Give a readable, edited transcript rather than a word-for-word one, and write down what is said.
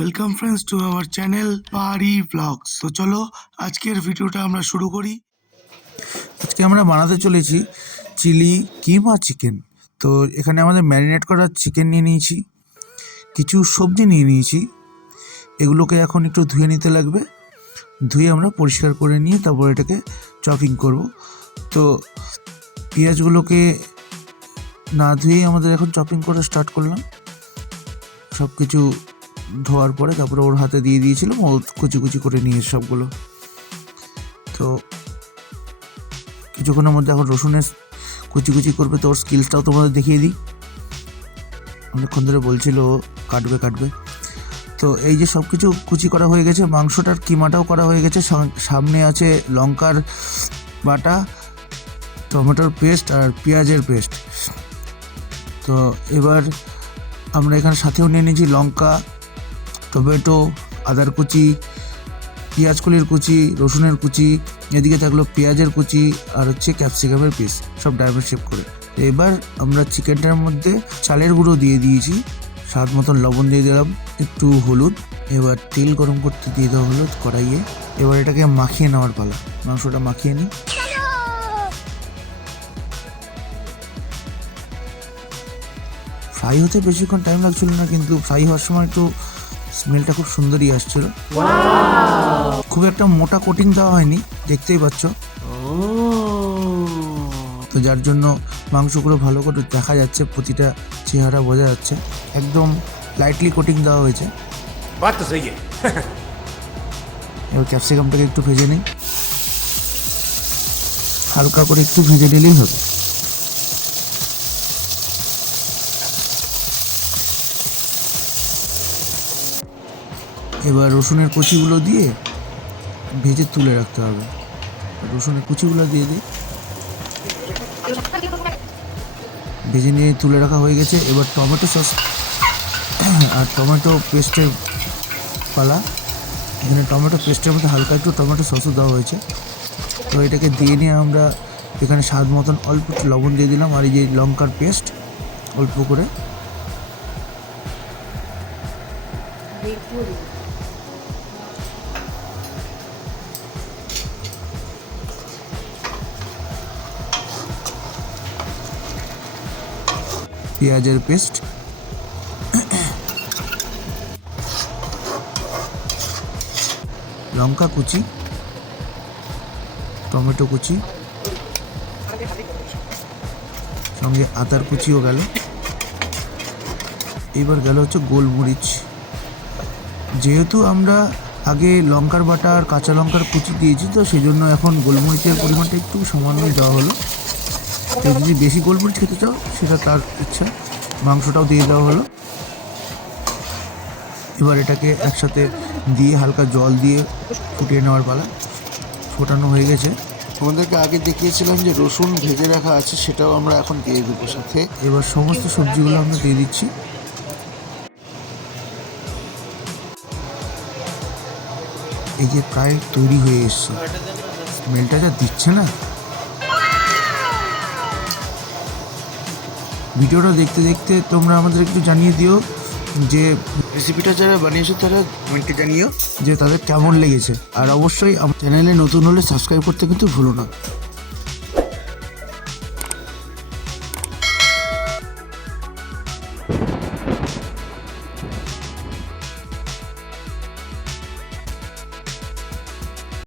Welcome friends to our channel পাহাড়ি blogs. তো চলো আজকের ভিডিওটা আমরা শুরু করি। আজকে আমরা বানাতে চলেছি চিলি কিমা চিকেন। তো এখানে আমাদের ম্যারিনেট করা চিকেন নিয়ে নিয়েছি, কিছু সবজি নিয়ে নিয়েছি। এগুলোকে এখন একটু ধুয়ে নিতে লাগবে। ধুয়ে আমরা পরিষ্কার করে নিয়ে তারপর এটাকে চপিং করব। তো পেঁয়াজগুলোকে না ধুয়েই আমাদের এখন চপিং করে স্টার্ট করলাম। সব কিছু ধোয়ার পরে তারপরে ওর হাতে দিয়ে দিয়েছিলাম, ও কুচি কুচি করে নিয়ে সবগুলো। তো কিছুক্ষণের মধ্যে এখন রসুনের কুচি কুচি করবে, তো ওর স্কিলসটাও তোমাদের দেখিয়ে দিই। অনেকক্ষণ ধরে বলছিল কাটবে। তো এই যে সব কিছু কুচি করা হয়ে গেছে, মাংসটার কিমাটাও করা হয়ে গেছে। সামনে আছে লঙ্কার বাটা, টমেটোর পেস্ট আর পেঁয়াজের পেস্ট। তো এবার আমরা এখানে সাথেও নিয়ে নিয়েছি লঙ্কা, টমেটো, আদার কুচি, পেঁয়াজ কলির কুচি, রসুনের কুচি, এদিকে থাকলো পেঁয়াজের কুচি আর হচ্ছে ক্যাপসিকামের পিস, সব ডায়মন্ড শেপ করে। এবার আমরা চিকেনটার মধ্যে চালের গুঁড়ো দিয়ে দিয়েছি, স্বাদ মতন লবণ দিয়ে দিলাম, একটু হলুদ। এবার তেল গরম করতে দিয়ে দেওয়া হলো কড়াইয়ে। এবার এটাকে মাখিয়ে নেওয়ার পালা, মাংসটা মাখিয়ে নিই। ফ্রাই হতে বেশিক্ষণ টাইম লাগছিল না, কিন্তু ফ্রাই হওয়ার সময় একটু স্মেলটা খুব সুন্দরই আসছিল। খুব একটা মোটা কোটিং দেওয়া হয়নি, দেখতেই পাচ্ছ। তো যার জন্য মাংসগুলো ভালো করে দেখা যাচ্ছে, প্রতিটা চেহারা বোঝা যাচ্ছে। একদম লাইটলি কোটিং দেওয়া হয়েছে। এবার ক্যাপসিকামটাকে একটু ভেজে নিই, হালকা করে একটু ভেজে নিলেই হবে। এবার রসুনের কুচিগুলো দিয়ে ভেজে তুলে রাখতে হবে। রসুনের কুচিগুলো দিয়ে দিই, ভেজে নিয়ে তুলে রাখা হয়ে গেছে। এবার টমেটো সস আর টমেটো পেস্টের পালা। এখানে টমেটো পেস্টের মধ্যে হালকা একটু টমেটো সসও দেওয়া হয়েছে। তো এটাকে দিয়ে নিয়ে আমরা এখানে স্বাদ মতন অল্প একটু লবণ দিয়ে দিলাম, আর এই যে লঙ্কার পেস্ট অল্প করে। পেঁয়াজের পেস্ট, লঙ্কা কুচি, টমেটো কুচি, সঙ্গে আদার কুচিও গেল। এবার গেল হচ্ছে গোলমরিচ। যেহেতু আমরা আগে লঙ্কার বাটা আর কাঁচা লঙ্কার কুচি দিয়েছি, তো সেই জন্য এখন গোলমরিচের পরিমাণটা একটু সামান্য দেওয়া হলো। কেউ যদি বেশি গোলমরিচ খেতে চাও সেটা তার ইচ্ছা। মাংসটাও দিয়ে দেওয়া হলো। এবার এটাকে একসাথে দিয়ে হালকা জল দিয়ে ফুটিয়ে নেওয়ার পালা। ফোটানো হয়ে গেছে। তোমাদেরকে আগে দেখিয়েছিলাম যে রসুন ভেজে রাখা আছে, সেটাও আমরা এখন দিয়ে দেবো সাথে। এবার সমস্ত সবজিগুলো আমরা দিয়ে দিচ্ছি। এই যে প্রায় তৈরি হয়ে এসছে, স্মেলটা যা দিচ্ছে না। ভিডিওটা দেখতে দেখতে তোমরা আমাদের একটু জানিয়ে দিও যে রেসিপিটা যারা বানিয়েছো তারা কমেন্টে জানিও যে তাদের কেমন লেগেছে। আর অবশ্যই আমার চ্যানেলে নতুন হলে সাবস্ক্রাইব করতে কিন্তু ভুলো না।